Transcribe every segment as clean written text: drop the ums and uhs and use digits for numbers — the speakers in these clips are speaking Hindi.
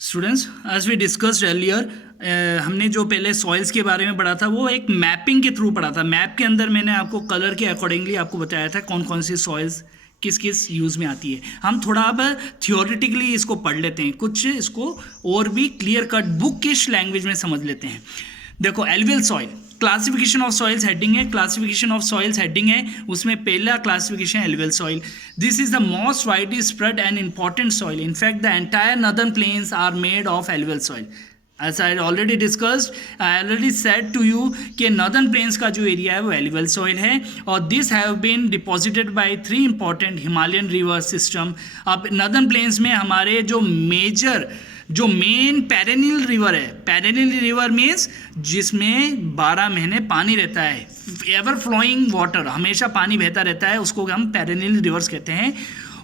Students, as we discussed earlier, हमने जो पहले सॉइल्स के बारे में पढ़ा था वो एक मैपिंग के थ्रू पढ़ा था। मैप के अंदर मैंने आपको कलर के अकॉर्डिंगली आपको बताया था कौन कौन सी सॉइल्स किस किस यूज़ में आती है। हम थोड़ा अब थियोरेटिकली इसको पढ़ लेते हैं, कुछ इसको और भी क्लियर कट बुकिश लैंग्वेज में समझ लेते हैं। देखो, alluvial soil, classification of soils heading है, क्लासिफिकेशन ऑफ सॉइल्स हेडिंग है, उसमें पहला classification alluvial soil. This is the most widely spread and important soil. In fact the entire northern plains are made of alluvial soil. As I already discussed, I already said to you कि नॉर्दर्न प्लेन्स का जो एरिया है वो एल्वियल सॉइल है, और this have been deposited by 3 important Himalayan river system. अब नॉर्दर्न प्लेन्स में हमारे जो मेन पेरेनियल रिवर है, पेरेनियल रिवर मीन्स जिसमें 12 महीने पानी रहता है, एवर फ्लोइंग वाटर, हमेशा पानी बहता रहता है, उसको हम पेरेनियल रिवर्स कहते हैं।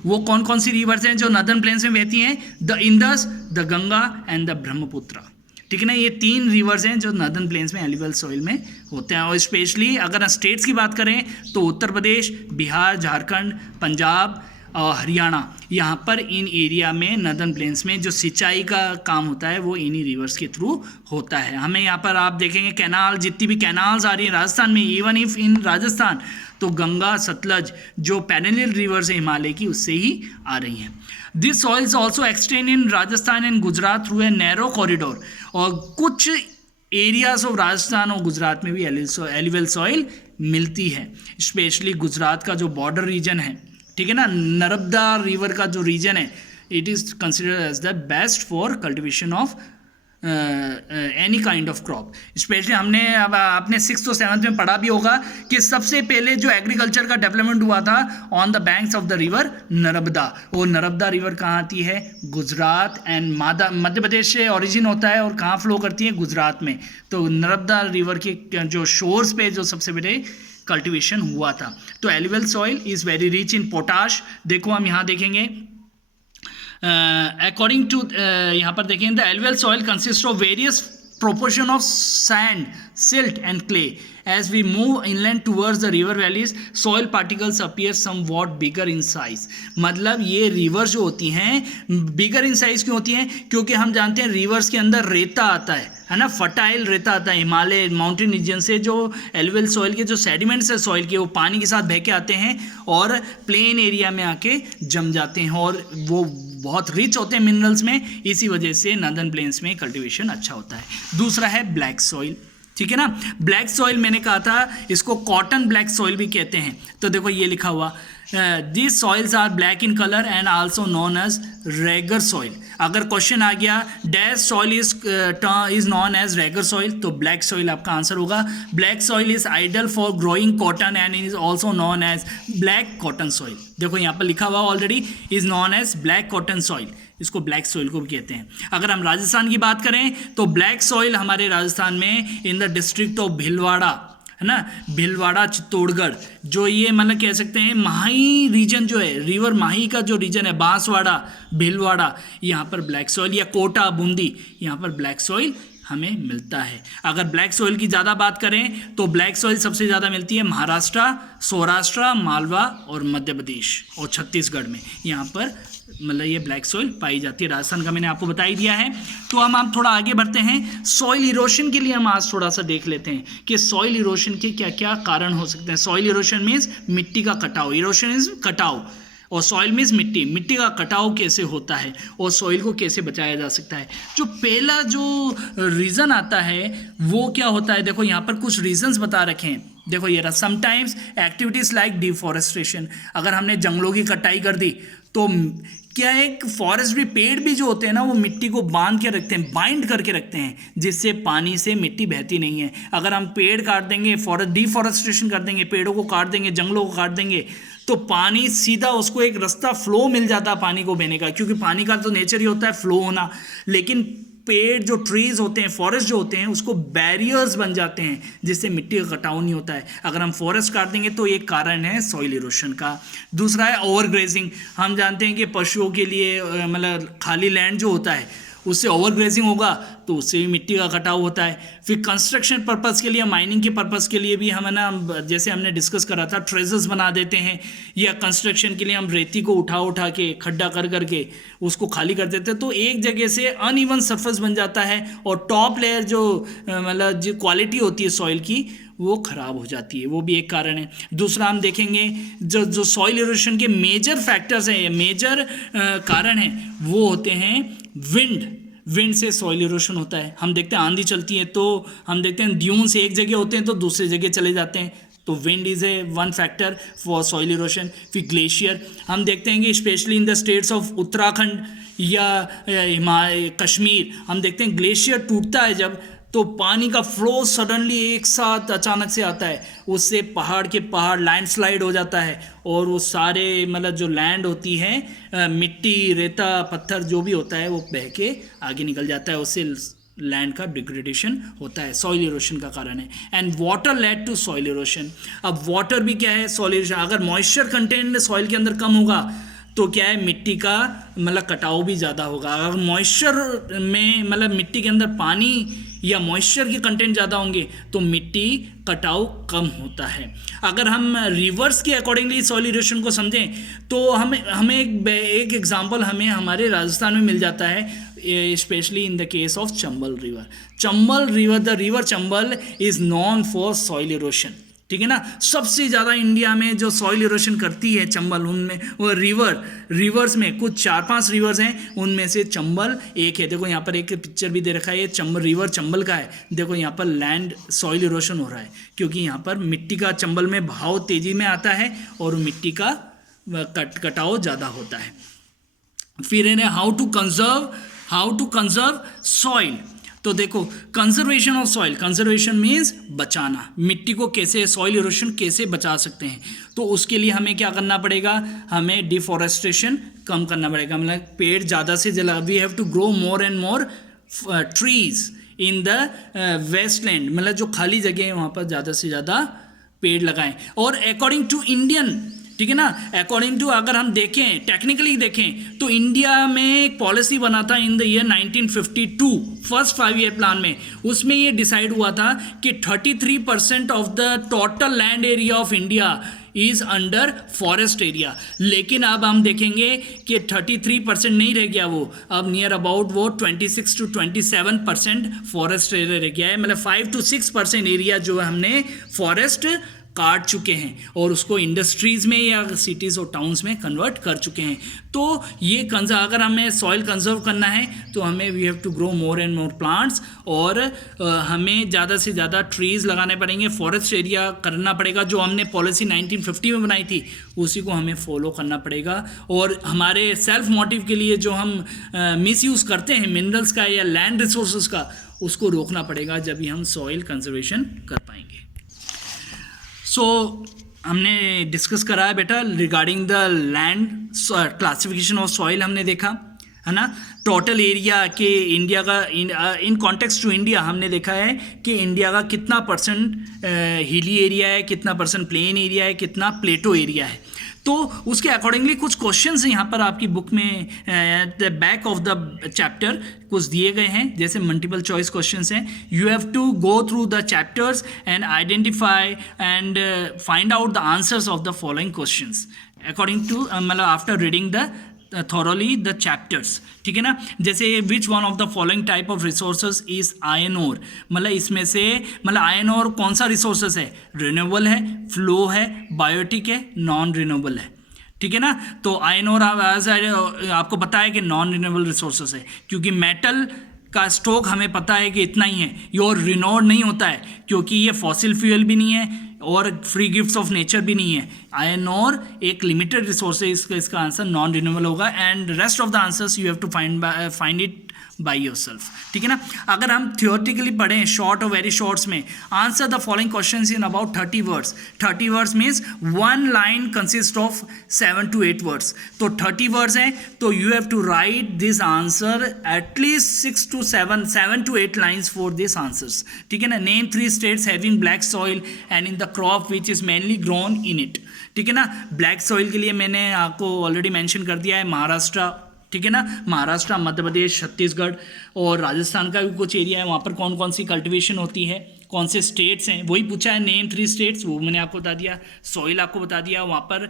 वो कौन कौन सी रिवर्स हैं जो नॉर्दर्न प्लेन्स में बहती हैं? The Indus, the Ganga and the Brahmaputra. ठीक है ना, ये 3 रिवर्स हैं जो नॉर्दर्न प्लेन्स में एल्युवियल सॉइल में होते हैं। और स्पेशली अगर स्टेट्स की बात करें तो उत्तर प्रदेश, बिहार, झारखंड, पंजाब और हरियाणा, यहाँ पर इन एरिया में नॉर्दर्न प्लेन्स में जो सिंचाई का काम होता है वो इन्हीं रिवर्स के थ्रू होता है। हमें यहाँ पर आप देखेंगे कैनाल, जितनी भी कैनाल्स आ रही हैं राजस्थान में, इवन इफ इन राजस्थान, तो गंगा, सतलज जो पेरेनियल रिवर्स है हिमालय की, उससे ही आ रही हैं। This soils also extend in Rajasthan and Gujarat through a narrow corridor. और कुछ एरियाज ऑफ राजस्थान और गुजरात में भी एल्युवियल सॉइल मिलती है, स्पेशली गुजरात का जो बॉर्डर रीजन है, ठीक है ना, नर्मदा रिवर का जो रीजन है, it is considered as the best for cultivation of any kind of crop. Specially हमने अब अपने 6th और 7th में पढ़ा भी होगा कि सबसे पहले जो एग्रीकल्चर का डेवलपमेंट हुआ था on the banks of the river Narmada. वो नर्मदा रिवर कहाँ आती है? गुजरात एंड मध्य प्रदेश से ओरिजिन होता है, और कहाँ फ्लो करती है? गुजरात में। तो नर्मदा रिवर के जो शोर्स पे जो सबसे पहले कल्टीवेशन हुआ था। तो alluvial soil is very rich in potash. देखो, हम यहाँ देखेंगे अकॉर्डिंग टू, यहाँ पर देखें, the alluvial soil consist of various proportion of sand, silt and clay. As we move inland towards the river valleys, soil particles appear somewhat bigger in size. मतलब ये रिवर जो होती हैं बिगर इन साइज क्यों होती हैं? क्योंकि हम जानते हैं रिवर्स के अंदर रेता आता है ना, फर्टाइल रेता आता है हिमालय माउंटेन रीजन से। जो एल्युवियल सॉइल के जो सेडिमेंट्स है सॉइल के, वो पानी के साथ बह के आते हैं और प्लेन एरिया में आके जम जाते हैं, और वो बहुत रिच होते हैं मिनरल्स में। इसी वजह से नॉर्दर्न प्लेन्स में कल्टीवेशन अच्छा होता है। दूसरा है ब्लैक सॉइल, ठीक है ना। ब्लैक सॉइल मैंने कहा था इसको कॉटन ब्लैक सॉइल भी कहते हैं। तो देखो ये लिखा हुआ, this soils are black in colour and also known as regur soil. अगर क्वेश्चन आ गया dash soil is known as regur soil, तो ब्लैक सॉइल आपका आंसर होगा। Black soil is ideal for growing cotton and is also known as black cotton soil. देखो यहाँ पर लिखा हुआ already, is known as black cotton soil, इसको ब्लैक सॉइल को भी कहते हैं। अगर हम राजस्थान की बात करें तो ब्लैक सॉइल हमारे राजस्थान में in the district of Bhilwara, है ना, भीलवाड़ा, चित्तौड़गढ़, जो ये मतलब कह सकते हैं माही रीजन जो है, रिवर माही का जो रीजन है, बांसवाड़ा, भीलवाड़ा, यहाँ पर ब्लैक सॉइल, या कोटा, बूंदी, यहाँ पर ब्लैक सॉइल हमें मिलता है। अगर ब्लैक सॉइल की ज़्यादा बात करें तो ब्लैक सॉइल सबसे ज़्यादा मिलती है महाराष्ट्र, सौराष्ट्र, मालवा और मध्य प्रदेश और छत्तीसगढ़ में। यहाँ पर मतलब ये ब्लैक सॉइल पाई जाती है। राजस्थान का मैंने आपको बता ही दिया है। तो हम आप थोड़ा आगे बढ़ते हैं। सॉइल इरोशन के लिए हम आज थोड़ा सा देख लेते हैं कि सॉइल इरोशन के क्या क्या कारण हो सकते हैं। सॉइल इरोशन मीन्स मिट्टी का कटाव, इरोशन इज कटाव, और सॉइल मीन्स मिट्टी का कटाव कैसे होता है और सॉइल को कैसे बचाया जा सकता है। जो पहला जो रीज़न आता है वो क्या होता है? देखो यहाँ पर कुछ रीजंस बता रखे हैं। देखो ये रहा, समटाइम्स एक्टिविटीज़ लाइक डिफॉरेस्टेशन। अगर हमने जंगलों की कटाई कर दी तो क्या एक फॉरेस्ट भी, पेड़ भी जो होते हैं ना, वो मिट्टी को बांध के रखते हैं, बाइंड करके रखते हैं, जिससे पानी से मिट्टी बहती नहीं है। अगर हम पेड़ काट देंगे, डिफॉरेस्टेशन कर देंगे, पेड़ों को काट देंगे, जंगलों को काट देंगे, तो पानी सीधा उसको एक रास्ता फ्लो मिल जाता है पानी को बहने का, क्योंकि पानी का तो नेचर ही होता है फ्लो होना। लेकिन पेड़ जो ट्रीज होते हैं, फॉरेस्ट जो होते हैं, उसको बैरियर्स बन जाते हैं, जिससे मिट्टी का कटाव नहीं होता है। अगर हम फॉरेस्ट काट देंगे तो एक कारण है सॉइल इरोशन का। दूसरा है ओवरग्रेजिंग। हम जानते हैं कि पशुओं के लिए मतलब खाली लैंड जो होता है उससे ओवरग्रेजिंग होगा तो उससे भी मिट्टी का कटाव होता है। फिर कंस्ट्रक्शन पर्पज़ के लिए, माइनिंग के पर्पज़ के लिए भी हम है ना, जैसे हमने डिस्कस करा था, ट्रेजर्स बना देते हैं, या कंस्ट्रक्शन के लिए हम रेती को उठा के खड्डा कर करके उसको खाली कर देते हैं, तो एक जगह से अनइवन सरफेस बन जाता है और टॉप लेयर जो मतलब जो क्वालिटी होती है सॉइल की वो ख़राब हो जाती है, वो भी एक कारण है। दूसरा हम देखेंगे जो सॉइल इरोशन के मेजर फैक्टर्स हैं, मेजर कारण हैं, वो होते हैं विंड से सॉइल इरोशन होता है। हम देखते हैं आंधी चलती है तो हम देखते हैं ड्यून्स एक जगह होते हैं तो दूसरी जगह चले जाते हैं, तो wind is a one factor for soil erosion. फिर ग्लेशियर हम देखते हैं कि specially in the states of Uttarakhand या हिमालय कश्मीर, हम देखते हैं ग्लेशियर टूटता है जब, तो पानी का फ्लो सडनली एक साथ अचानक से आता है, उससे पहाड़ के पहाड़ लैंडस्लाइड हो जाता है और वो सारे मतलब जो लैंड होती है मिट्टी रेता पत्थर जो भी होता है वो बह के आगे निकल जाता है, उससे लैंड का डिग्रेडेशन होता है, सॉइल इरोशन का कारण है। And water lead to soil erosion. अब वाटर भी क्या है, सॉइल इरोशन। अगर मॉइस्चर कंटेंट सॉइल के अंदर कम होगा तो क्या है, मिट्टी का मतलब कटाव भी ज़्यादा होगा। अगर मॉइस्चर में मतलब मिट्टी के अंदर पानी या मॉइस्चर के कंटेंट ज़्यादा होंगे तो मिट्टी कटाव कम होता है। अगर हम रिवर्स के अकॉर्डिंगली सॉइल इरोशन को समझें तो हमें एक एग्जांपल हमें हमारे राजस्थान में मिल जाता है, specially in the case of Chambal river. The river Chambal is non for soil erosion, ठीक है ना। सबसे ज़्यादा इंडिया में जो सॉइल इरोशन करती है चंबल, उनमें वो रिवर्स में कुछ 4-5 रिवर्स हैं, उनमें से चंबल एक है। देखो यहाँ पर एक पिक्चर भी दे रखा है, ये रिवर चंबल का है। देखो यहाँ पर लैंड सॉइल इरोशन हो रहा है क्योंकि यहाँ पर मिट्टी का चंबल में बहाव तेज़ी में आता है और मिट्टी का कटाव ज़्यादा होता है। फिर है हाउ टू कंजर्व सॉइल। तो देखो conservation of soil, conservation means बचाना, मिट्टी को कैसे, सॉइल इरोशन कैसे बचा सकते हैं। तो उसके लिए हमें क्या करना पड़ेगा, हमें डिफॉरेस्टेशन कम करना पड़ेगा, मतलब पेड़ ज़्यादा से ज़्यादा, we have to grow more and more trees in the wasteland, मतलब जो खाली जगह है वहाँ पर ज़्यादा से ज़्यादा पेड़ लगाएं। और अकॉर्डिंग टू इंडियन, ठीक है ना, अकॉर्डिंग टू अगर हम देखें टेक्निकली देखें तो इंडिया में एक पॉलिसी बना था in the year 1952 first 5 year plan में। उसमें ये डिसाइड हुआ था कि 33% of the total land area of India is under forest area. लेकिन अब हम देखेंगे कि 33% नहीं रह गया, वो अब नियर अबाउट वो 26 to 27% फॉरेस्ट एरिया रह गया है, मतलब 5 to 6% एरिया जो हमने फॉरेस्ट काट चुके हैं और उसको इंडस्ट्रीज़ में या सिटीज़ और टाउन्स में कन्वर्ट कर चुके हैं। तो ये अगर हमें सॉइल कंजर्व करना है तो हमें we have to grow more and more plants, और हमें ज़्यादा से ज़्यादा ट्रीज़ लगाने पड़ेंगे, फॉरेस्ट एरिया करना पड़ेगा। जो हमने पॉलिसी 1950 में बनाई थी उसी को हमें फॉलो करना पड़ेगा। और हमारे सेल्फ मोटिव के लिए जो हम मिसयूज़ करते हैं मिनरल्स का या लैंड रिसोर्सेज का, उसको रोकना पड़ेगा, जब भी हम सॉइल कंजर्वेशन कर पाएंगे। सो हमने डिस्कस करा है बेटा regarding the land classification of soil, हमने देखा है ना। टोटल एरिया के इंडिया का इन कॉन्टेक्स्ट टू इंडिया हमने देखा है कि इंडिया का कितना % हिली एरिया है, कितना % प्लेन एरिया है, कितना प्लेटो एरिया है। तो उसके अकॉर्डिंगली कुछ क्वेश्चंस यहाँ पर आपकी बुक में the back of the chapter कुछ दिए गए हैं, जैसे मल्टीपल चॉइस क्वेश्चंस हैं। You have to go through the chapters and identify and find out the answers of the following questions according to मतलब after reading the thoroughly the chapters, ठीक है ना। जैसे which one of the following type of resources is iron ore, मतलब इसमें से मतलब आयन और कौन सा रिसोर्सेस है, रिन्यूएबल है, फ्लो है, बायोटिक है, नॉन रिन्यूएबल है, ठीक है ना। तो आयन और आपको पता है कि नॉन रिन्यूएबल रिसोर्सेस है क्योंकि मेटल का स्टॉक हमें पता है कि इतना ही है, ये और रिनोड नहीं होता है क्योंकि ये फॉसिल फ्यूल भी नहीं है और फ्री गिफ्ट्स ऑफ नेचर भी नहीं है। आयरन और एक लिमिटेड रिसोर्स है, इसका आंसर नॉन रिन्यूएबल होगा। And rest of the answers you have to find it by yourself, ठीक है ना। अगर हम थियोरेटिकली पढ़ें शॉर्ट और वेरी शॉर्ट्स में, answer the following questions in about 30 words. 30 words means 1 line consist of 7 to 8 words. तो 30 वर्ड्स हैं तो you have to write this answer at least 7 to 8 lines for this answers, ठीक है ना। Name 3 states having black soil and in the crop which is mainly grown in it, ठीक है ना। ब्लैक सॉइल के लिए मैंने आपको ऑलरेडी मेंशन कर दिया है, महाराष्ट्र, ठीक है ना। महाराष्ट्र, मध्य प्रदेश, छत्तीसगढ़ और राजस्थान का भी कुछ एरिया है, वहाँ पर कौन कौन सी कल्टीवेशन होती है, कौन से स्टेट्स हैं, वही पूछा है। नेम 3 स्टेट्स, वो मैंने आपको बता दिया। सॉइल आपको बता दिया। वहाँ पर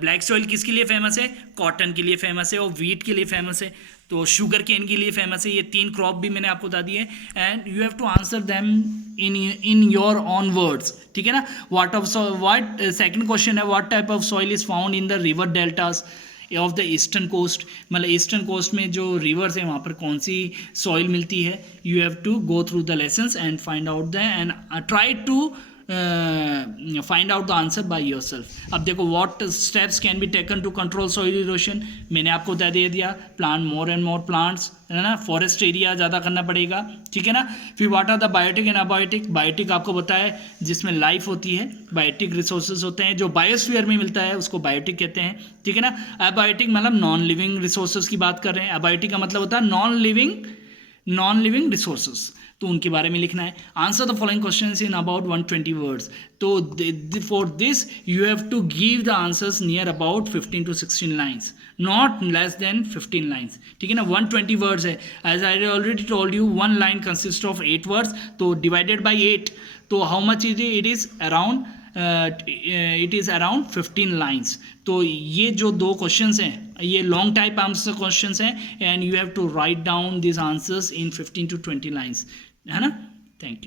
ब्लैक सॉइल किसके लिए फेमस है? कॉटन के लिए फेमस है और वीट के लिए फेमस है। तो शुगर केन के लिए फेमस है। ये 3 क्रॉप भी मैंने आपको बता दिए and you have to answer them in your own words, ठीक है ना। व्हाट सेकंड क्वेश्चन है, what type of soil is found in the river deltas of the eastern coast, मतलब ईस्टर्न कोस्ट में जो रिवर्स हैं वहाँ पर कौन सी सॉइल मिलती है। You have to go through the lessons and find out the end try to find out the answer by yourself. अब देखो, what steps can be taken to control soil erosion, मैंने आपको बता दे दिया। Plant more and more plants, है ना। फॉरेस्ट एरिया ज़्यादा करना पड़ेगा, ठीक है ना। फिर what are the biotic and abiotic, biotic आपको बताया जिसमें लाइफ होती है, बायोटिक रिसोर्सेज होते हैं, जो बायोस्फीयर में मिलता है उसको बायोटिक कहते हैं, ठीक है ना। अबायोटिक मतलब नॉन लिविंग रिसोर्सेज की बात कर रहे हैं। अबायोटिक का मतलब होता है नॉन लिविंग रिसोर्सेज, तो उनके बारे में लिखना है। Answer the following questions in about 120 words. तो for this you have to give the answers near about 15 to 16 lines, not less than 15 lines, ठीक है ना। 120 वर्ड्स है, as I already told you 1 line consist of 8 words, तो डिवाइडेड बाई 8, तो how much it is around it is around 15 lines. तो ये जो 2 क्वेश्चंस हैं ये लॉन्ग टाइप आंसर क्वेश्चंस हैं and you have to write down this answers in 15 to 20 lines, है ना। Thank you.